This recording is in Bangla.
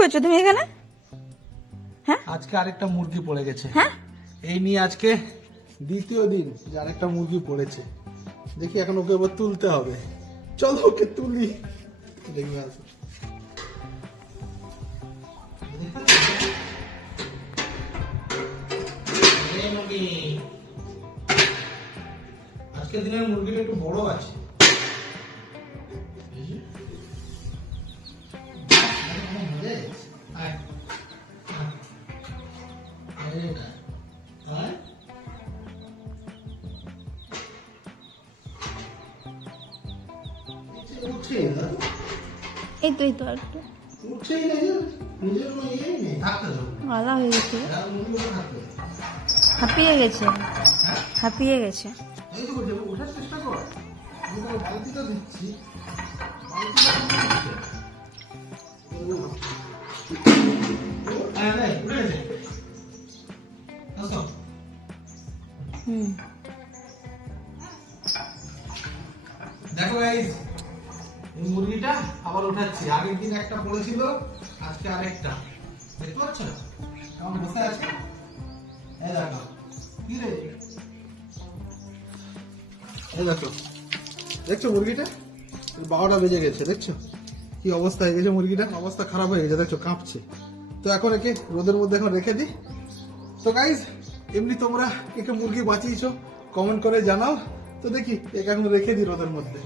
করছো তুমি এখানে? হ্যাঁ আজকে আরেকটা মুরগি পড়ে গেছে। হ্যাঁ এই নিয়ে আজকে দ্বিতীয় দিন যে আরেকটা মুরগি পড়েছে। দেখি এখন ওকে এবার তুলতে হবে। চলো ওকে তুলি। দেখি আসো। আজকের দিনের মুরগিটা একটু বড় আছে। এই তো আর একটু আলাদা হয়ে গেছে, হাঁপিয়ে গেছে, হাঁপিয়ে গেছে। ওঠার চেষ্টা কর। আমি তো বালতিটা দিচ্ছি। দেখো গাইস, এই মুরগিটা আবার উঠাচ্ছি। আগের দিন একটা পড়েছিল, আজকে আরেকটা। দেখতে পাচ্ছ না কেমন বসে আছে? এই দেখো কি রে, এই দেখো, দেখছো মুরগিটা? 12টা বেজে গেছে, দেখছো কি অবস্থা হয়ে গেছে মুরগিটা? অবস্থা খারাপ হয়ে গেছে, দেখছো কাঁপছে। তো এখন একে রোদের মধ্যে এখন রেখে দিই। তো গাইস, এমনি তোমরা একে মুরগি বাঁচিয়েছো কমেন্ট করে জানাও। তো দেখি একে এখন রেখে দিই রোদের মধ্যে।